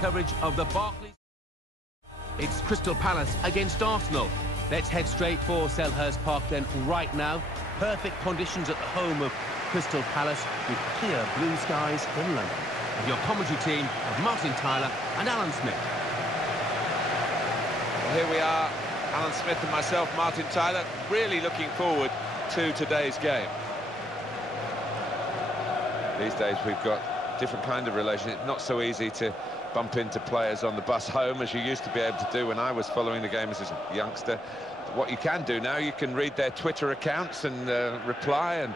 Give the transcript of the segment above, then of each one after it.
Coverage of the Barclays. It's Crystal Palace against Arsenal. Let's head straight for Selhurst Park then right now. Perfect conditions at the home of Crystal Palace with clear blue skies in London. And your commentary team of Martin Tyler and Alan Smith. Well, here we are, Alan Smith and myself, Martin Tyler, really looking forward to today's game. These days we've got different kind of relationship. Not so easy to bump into players on the bus home as you used to be able to do when I was following the game as a youngster. What you can do now, you can read their Twitter accounts and reply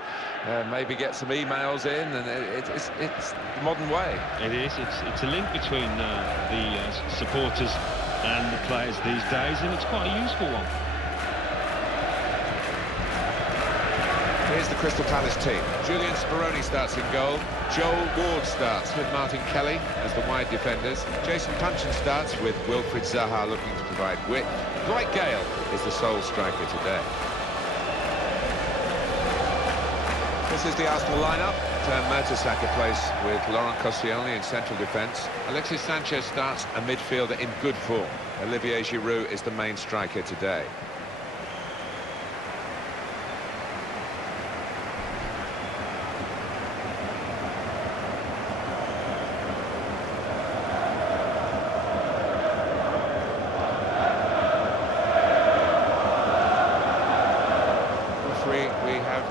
and maybe get some emails in, and it's the modern way. It is. It's a link between the supporters and the players these days, and it's quite a useful one. Here's the Crystal Palace team. Julian Speroni starts in goal. Joel Ward starts with Martin Kelly as the wide defenders. Jason Puncheon starts with Wilfried Zaha looking to provide width. Dwight Gale is the sole striker today. This is the Arsenal lineup. Mertesacker plays with Laurent Koscielny in central defence. Alexis Sanchez starts a midfielder in good form. Olivier Giroud is the main striker today.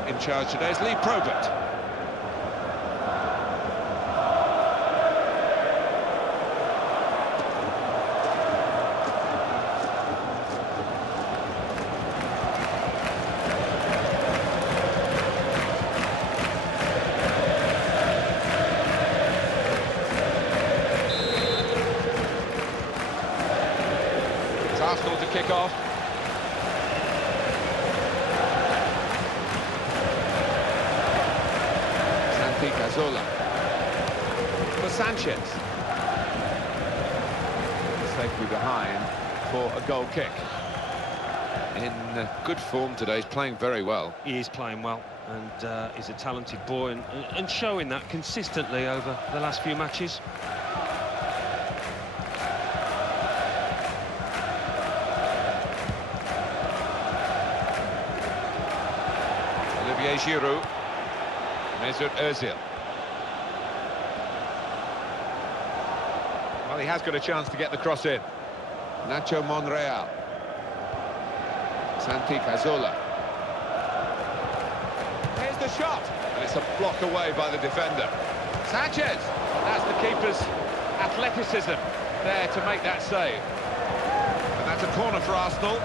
In charge today is Lee Probert. It's Arsenal to kick off. Cazorla for Sanchez. Safely behind for a goal kick. In good form today, he's playing very well. He is playing well, and he's a talented boy, and showing that consistently over the last few matches. Olivier Giroud. Mesut Ozil. Well, he has got a chance to get the cross in. Nacho Monreal. Santi Cazorla. Here's the shot, and it's a block away by the defender. Sanchez. That's the keeper's athleticism there to make that save. And that's a corner for Arsenal.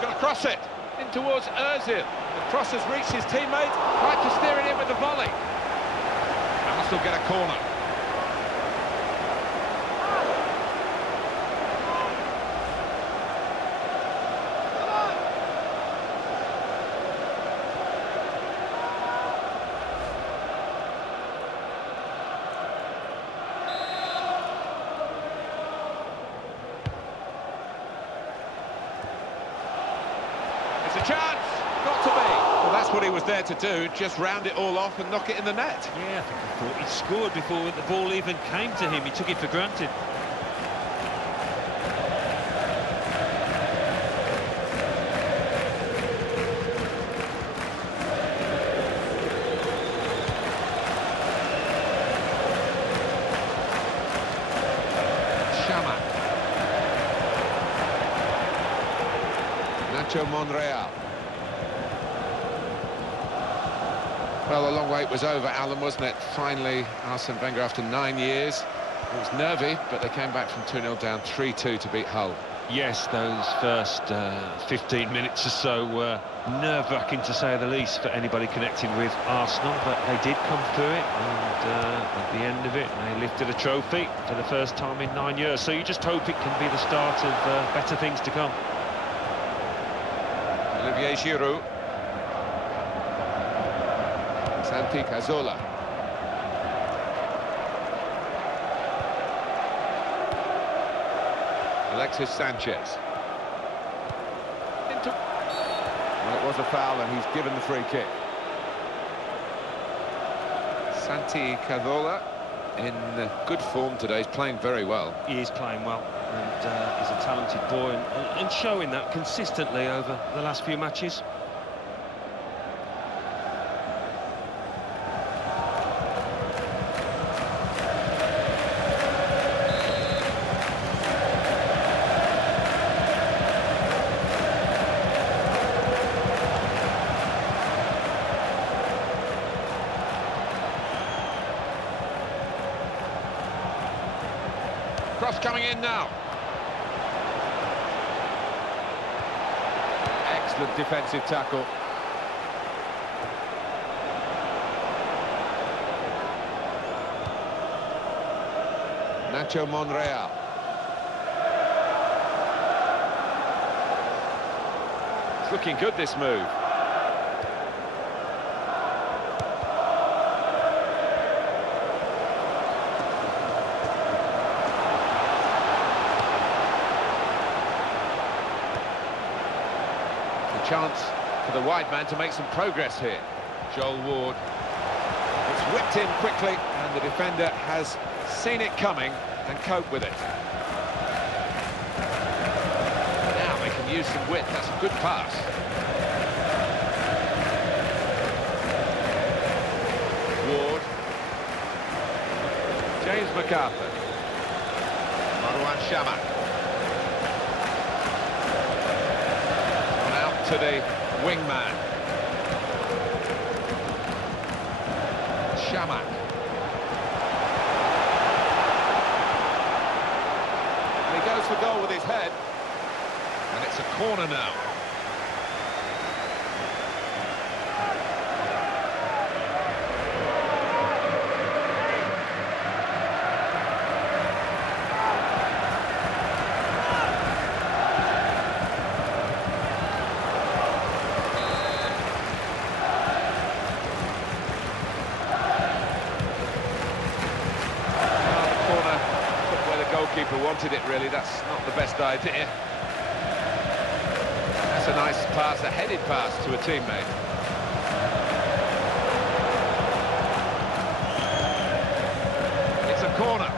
Going to cross it in towards Ozil. The cross has reached his teammate, tried to steer it in with the volley. And will still get a corner. A chance, got to be. Well, that's what he was there to do, just round it all off and knock it in the net. Yeah, I think he thought he'd scored before the ball even came to him. He took it for granted. Nacho Monreal. Well, the long wait was over, Alan, wasn't it? Finally, Arsene Wenger, after 9 years. It was nervy, but they came back from 2-0 down, 3-2 to beat Hull. Yes, those first 15 minutes or so were nerve-wracking, to say the least, for anybody connecting with Arsenal, but they did come through it, and at the end of it, they lifted a trophy for the first time in 9 years. So you just hope it can be the start of better things to come. Olivier Giroud. Santi Cazorla. Alexis Sanchez. Well, it was a foul and he's given the free kick. Santi Cazorla in good form today. He's playing very well. He is playing well, and he's a talented boy, and showing that consistently over the last few matches. Cross coming in now. Excellent defensive tackle. Nacho Monreal. It's looking good, this move. Chance for the wide man to make some progress here. Joel Ward. It's whipped in quickly, and the defender has seen it coming and coped with it. Now they can use some width. That's a good pass. Ward. James MacArthur. Marwan Shamak. To the wingman. Shamak. And he goes for goal with his head. And it's a corner now. Goalkeeper wanted it, really. That's not the best idea. That's a nice pass, a headed pass to a teammate. It's a corner.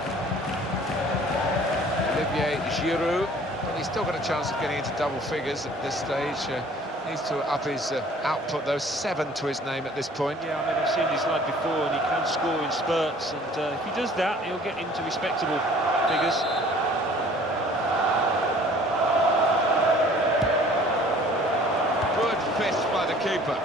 Olivier Giroud, but he's still got a chance of getting into double figures at this stage. Needs to up his output, though. 7 to his name at this point. Yeah, I mean, I've seen this lad before, and he can score in spurts, and if he does that, he'll get into respectable figures. Good fist by the keeper.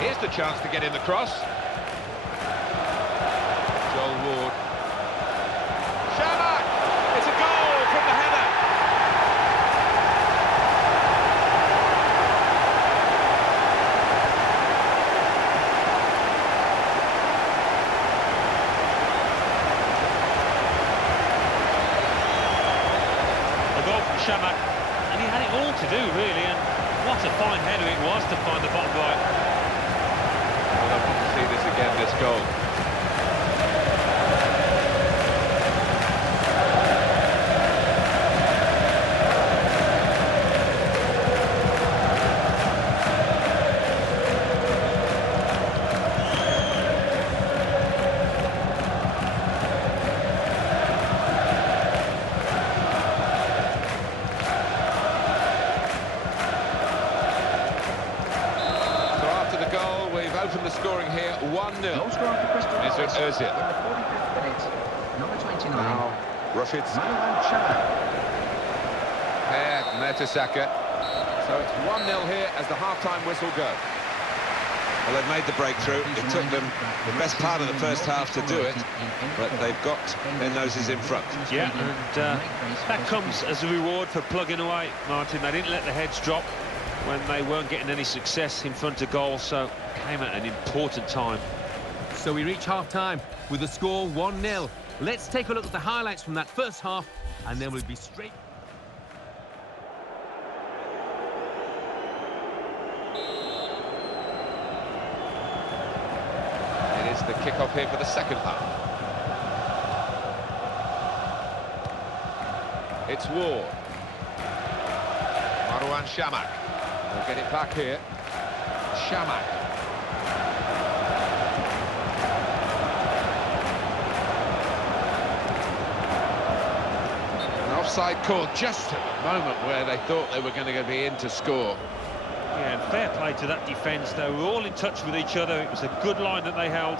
Here's the chance to get in the cross. Joel Ward. Shamak! It's a goal from the header. A goal from Shamak, and he had it all to do, really, and what a fine header it was to find the bottom right. Well, I want to see this again, this goal. Open the scoring here, 1-0. Goal scorer for Crystal Palace Özil. in the 45th minute, number 29. Now, Rashid Shamak. Mertesacker. So it's 1-0 here as the half-time whistle goes. Well, they've made the breakthrough. It took them the best part of the first half to do it, but they've got their noses in front. Yeah, and that comes as a reward for plugging away, Martin. They didn't let the heads drop when they weren't getting any success in front of goal, so came at an important time. So we reach half-time with the score 1-0. Let's take a look at the highlights from that first half, and then we'll be straight... kick-off here for the second half. It's Ward. Marwan Shamak. We'll get it back here. Shamak. An offside call just at the moment where they thought they were going to be in to score. Yeah, and fair play to that defence. They were all in touch with each other. It was a good line that they held.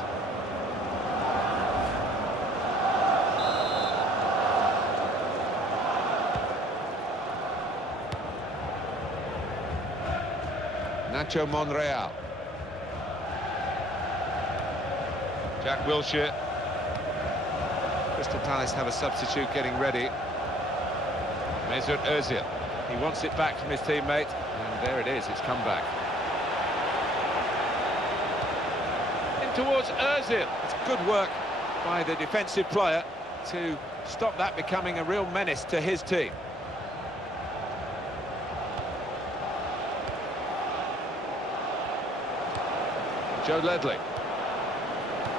Nacho Monreal. Jack Wilshere. Crystal Palace have a substitute getting ready. Mesut Ozil. He wants it back from his teammate, and there it is, it's come back. In towards Ozil. It's good work by the defensive player to stop that becoming a real menace to his team. Joe Ledley.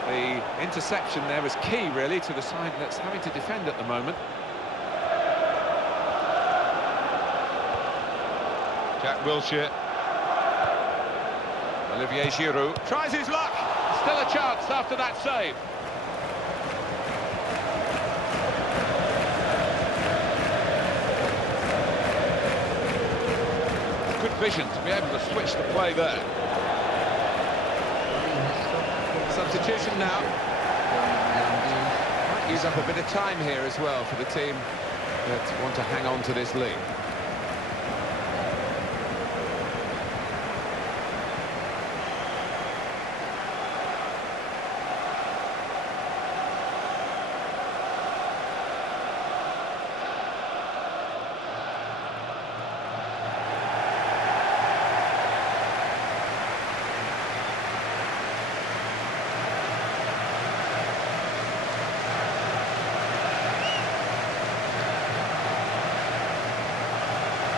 The interception there was key, really, to the side that's having to defend at the moment. Jack Wilshere. Olivier Giroud tries his luck. Still a chance after that save. Good vision to be able to switch the play there. Substitution now. Might use up a bit of time here as well for the team that want to hang on to this lead.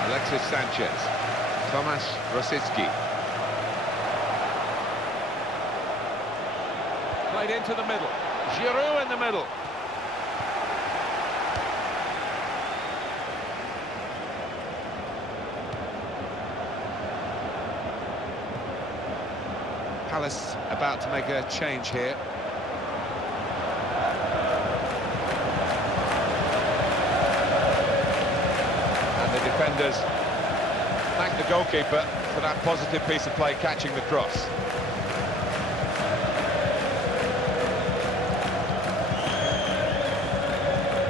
Alexis Sanchez, Tomas Rosicki. Played into the middle. Giroud in the middle. Palace about to make a change here. Defenders thank the goalkeeper for that positive piece of play, catching the cross.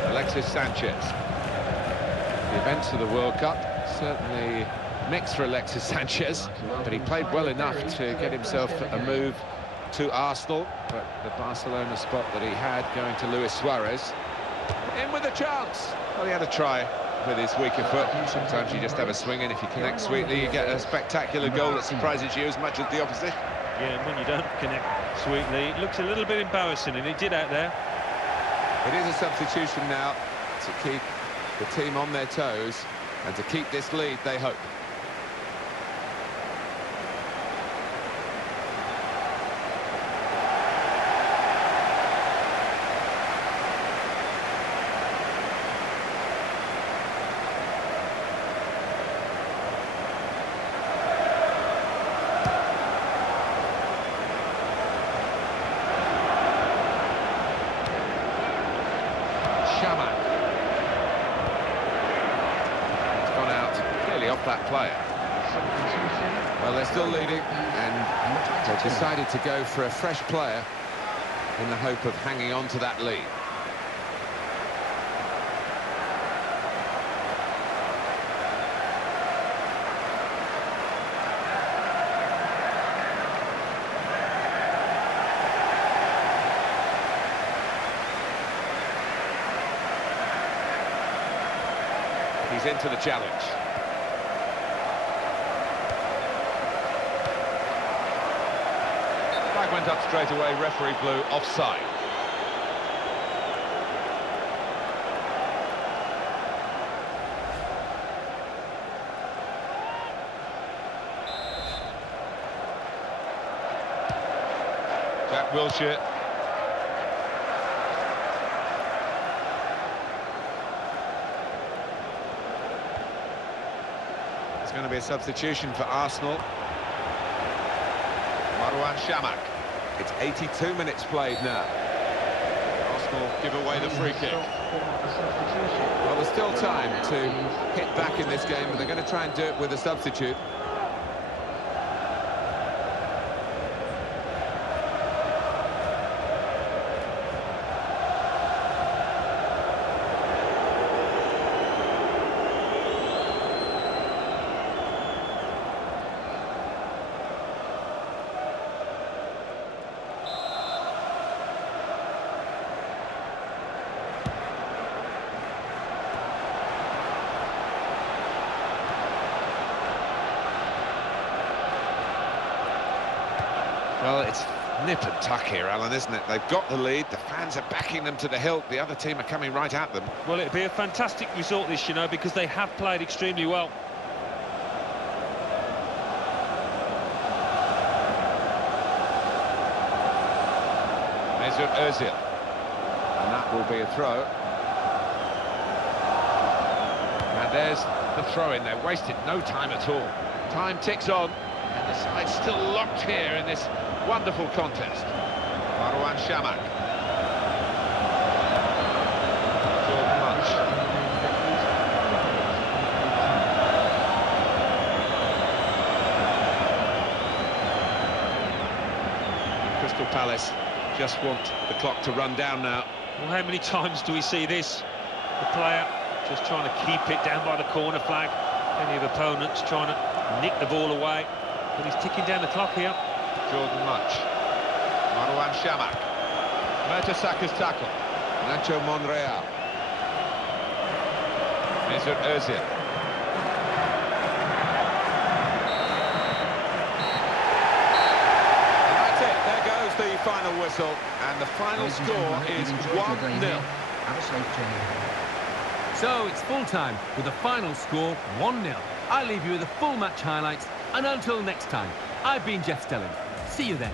Alexis Sanchez. The events of the World Cup certainly mixed for Alexis Sanchez, but he played well enough to get himself a move to Arsenal, but the Barcelona spot that he had going to Luis Suarez. In with a chance. Well, he had a try with his weaker foot. Sometimes you just have a swing, and if you connect sweetly, you get a spectacular goal that surprises you as much as the opposition. Yeah, and when you don't connect sweetly, it looks a little bit embarrassing, and he did out there. It is a substitution now to keep the team on their toes and to keep this lead, they hope. Off that player. Well, they're still leading, and they've decided to go for a fresh player in the hope of hanging on to that lead. He's into the challenge. Flag went up straight away, referee blew offside. Jack Wilshere It's going to be a substitution for Arsenal. Marwan Shamak. It's 82 minutes played now. Arsenal give away the free kick. Well, there's still time to hit back in this game, but they're going to try and do it with a substitute. Well, it's nip and tuck here, Alan, isn't it? They've got the lead, the fans are backing them to the hilt, the other team are coming right at them. Well, it'd be a fantastic result, this, you know, because they have played extremely well. Mesut Ozil. And that will be a throw. And there's the throw in there, wasted no time at all. Time ticks on, and the side's still locked here in this wonderful contest. Marwan Shamak. Jordan Munch. Crystal Palace just want the clock to run down now. Well, how many times do we see this? The player just trying to keep it down by the corner flag. Any of opponents trying to nick the ball away. But he's ticking down the clock here. Jordan Munch. Marwan Shamak. Mertesaka's tackle. Nacho Monreal. Mesut Ozil. And that's it. There goes the final whistle. And the final score is 1-0. Have a safe journey. So it's full-time with the final score 1-0. I'll leave you with the full match highlights, and until next time, I've been Jeff Stelling. See you then.